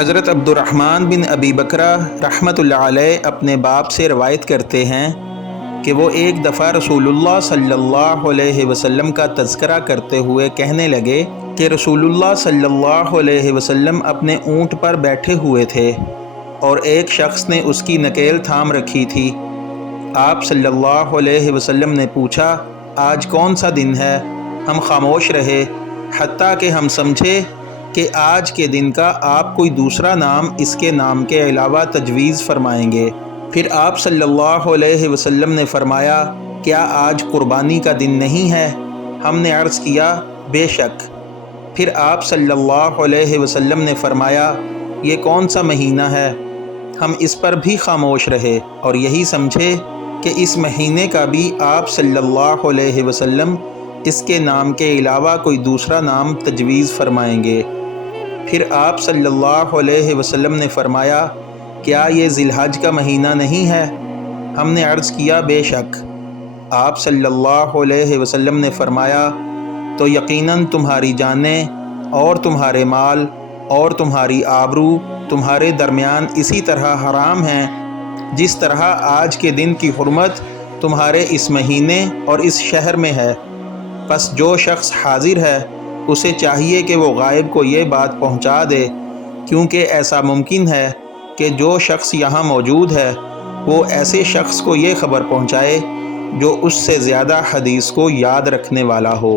حضرت عبدالرحمن بن ابی بکرہ رحمۃ اللہ علیہ اپنے باپ سے روایت کرتے ہیں کہ وہ ایک دفعہ رسول اللہ صلی اللہ علیہ وسلم کا تذکرہ کرتے ہوئے کہنے لگے کہ رسول اللہ صلی اللہ علیہ وسلم اپنے اونٹ پر بیٹھے ہوئے تھے اور ایک شخص نے اس کی نکیل تھام رکھی تھی۔ آپ صلی اللہ علیہ وسلم نے پوچھا، آج کون سا دن ہے؟ ہم خاموش رہے حتیٰ کہ ہم سمجھے کہ آج کے دن کا آپ کوئی دوسرا نام اس کے نام کے علاوہ تجویز فرمائیں گے۔ پھر آپ صلی اللہ علیہ وسلم نے فرمایا، کیا آج قربانی کا دن نہیں ہے؟ ہم نے عرض کیا، بے شک۔ پھر آپ صلی اللہ علیہ وسلم نے فرمایا، یہ کون سا مہینہ ہے؟ ہم اس پر بھی خاموش رہے اور یہی سمجھے کہ اس مہینے کا بھی آپ صلی اللہ علیہ وسلم اس کے نام کے علاوہ کوئی دوسرا نام تجویز فرمائیں گے۔ پھر آپ صلی اللہ علیہ وسلم نے فرمایا، کیا یہ ذی الحج کا مہینہ نہیں ہے؟ ہم نے عرض کیا، بے شک۔ آپ صلی اللہ علیہ وسلم نے فرمایا، تو یقیناً تمہاری جانیں اور تمہارے مال اور تمہاری آبرو تمہارے درمیان اسی طرح حرام ہیں جس طرح آج کے دن کی حرمت تمہارے اس مہینے اور اس شہر میں ہے۔ پس جو شخص حاضر ہے اسے چاہیے کہ وہ غائب کو یہ بات پہنچا دے، کیونکہ ایسا ممکن ہے کہ جو شخص یہاں موجود ہے وہ ایسے شخص کو یہ خبر پہنچائے جو اس سے زیادہ حدیث کو یاد رکھنے والا ہو۔